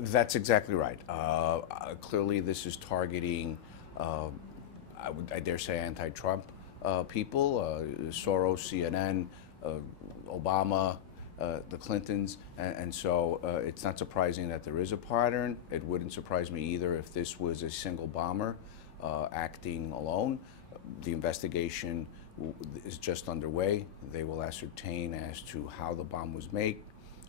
That's exactly right. Clearly, this is targeting, I dare say, anti-Trump people, Soros, CNN, Obama, the Clintons, and so it's not surprising that there is a pattern. It wouldn't surprise me either if this was a single bomber acting alone. The investigation is just underway. They will ascertain as to how the bomb was made,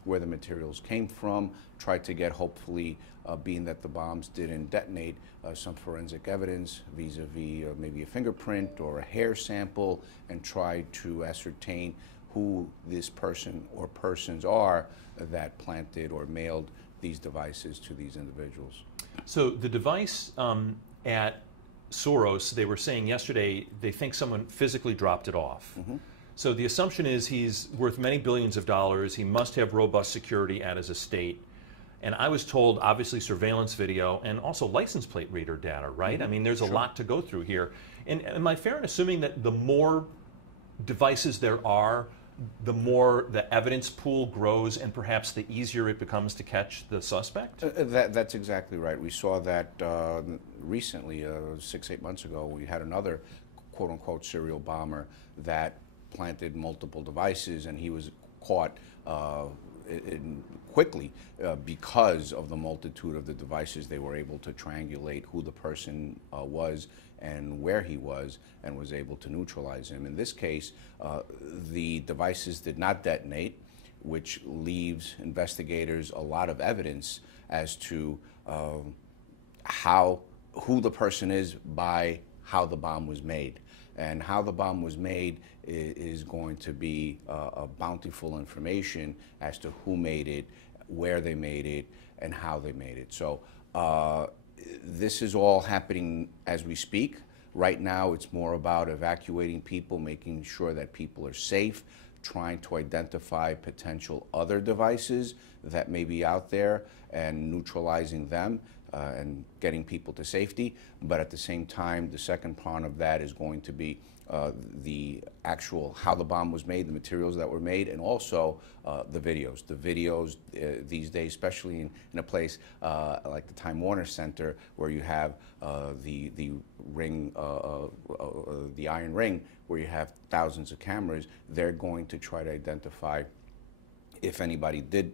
where the materials came from, try to get, hopefully, being that the bombs didn't detonate, some forensic evidence vis-a-vis maybe a fingerprint or a hair sample, and try to ascertain who this person or persons are that planted or mailed these devices to these individuals. So the device at Soros, they were saying yesterday, they think someone physically dropped it off. Mm-hmm. So the assumption is he's worth many billions of dollars. He must have robust security at his estate. And I was told, obviously, surveillance video and also license plate reader data, right? Mm-hmm. I mean, there's Sure. a lot to go through here. And am I fair in assuming that the more devices there are, the more the evidence pool grows and perhaps the easier it becomes to catch the suspect? That's exactly right. We saw that recently, 6-8 months ago. We had another quote-unquote serial bomber that planted multiple devices, and he was caught quickly because of the multitude of the devices. They were able to triangulate who the person was and where he was, and was able to neutralize him. In this case, the devices did not detonate, which leaves investigators a lot of evidence as to who the person is by how the bomb was made. And how the bomb was made is going to be a bountiful information as to who made it, where they made it, and how they made it. So this is all happening as we speak. Right now, it's more about evacuating people, making sure that people are safe, trying to identify potential other devices that may be out there and neutralizing them and getting people to safety. But at the same time, the second part of that is going to be the actual how the bomb was made, the materials that were made, and also the videos. The videos these days, especially in a place like the Time Warner Center, where you have the ring, the iron ring, where you have thousands of cameras, they're going to try to identify if anybody did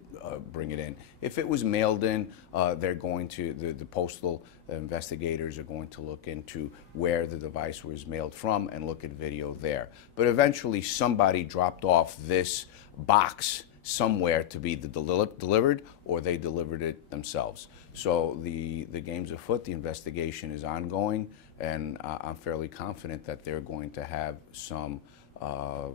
bring it in. If it was mailed in, they're going to, the postal investigators are going to look into where the device was mailed from and look at video there. But eventually somebody dropped off this box somewhere to be delivered, or they delivered it themselves. So the game's afoot, the investigation is ongoing, and I'm fairly confident that they're going to have some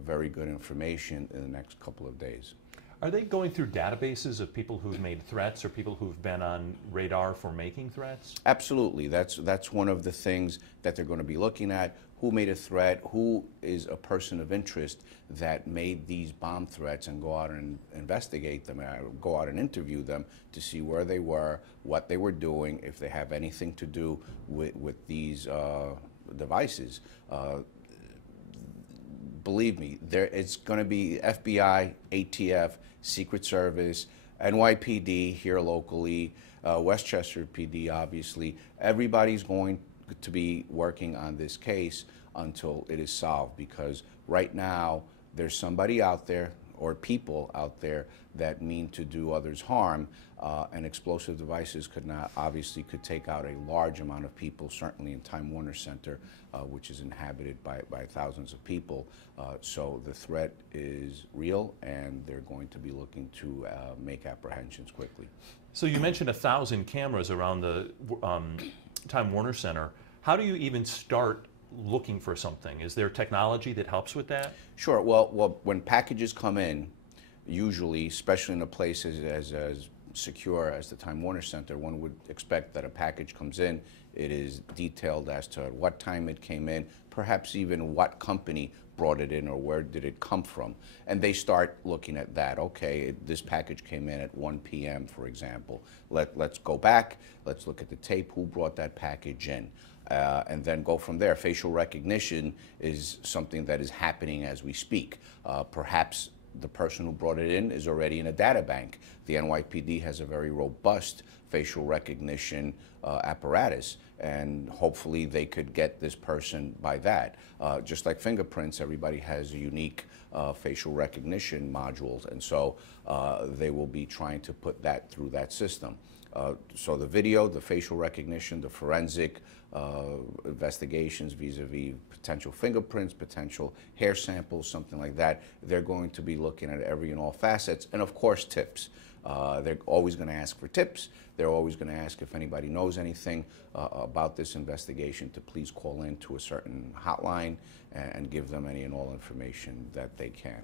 very good information in the next couple of days. Are they going through databases of people who've made threats or people who've been on radar for making threats? Absolutely. That's one of the things that they're going to be looking at. Who made a threat? Who is a person of interest that made these bomb threats, and go out and investigate them, and go out and interview them to see where they were, what they were doing, if they have anything to do with these devices. Believe me, it's going to be FBI, ATF, Secret Service, NYPD here locally, Westchester PD, obviously. Everybody's going to be working on this case until it is solved, because right now there's somebody out there, or people out there, that mean to do others harm, and explosive devices could take out a large amount of people, certainly in Time Warner Center, which is inhabited by thousands of people. So the threat is real, and they're going to be looking to make apprehensions quickly. So you mentioned 1,000 cameras around the Time Warner Center. How do you even start looking for something? Is there technology that helps with that? Sure. Well, when packages come in, usually, especially in a place as secure as the Time Warner Center, one would expect that a package comes in, it is detailed as to what time it came in, perhaps even what company brought it in or where did it come from. And they start looking at that. Okay, this package came in at 1 p.m., for example. Let's go back, let's look at the tape, who brought that package in. And then go from there. Facial recognition is something that is happening as we speak. Perhaps the person who brought it in is already in a data bank. The NYPD has a very robust facial recognition apparatus, and hopefully they could get this person by that. Just like fingerprints, everybody has a unique facial recognition modules, and so they will be trying to put that through that system. So the video, the facial recognition, the forensic investigations vis-a-vis potential fingerprints, potential hair samples, something like that, they're going to be looking at every and all facets, and of course tips. They're always going to ask for tips. They're always going to ask if anybody knows anything about this investigation to please call in to a certain hotline and give them any and all information that they can.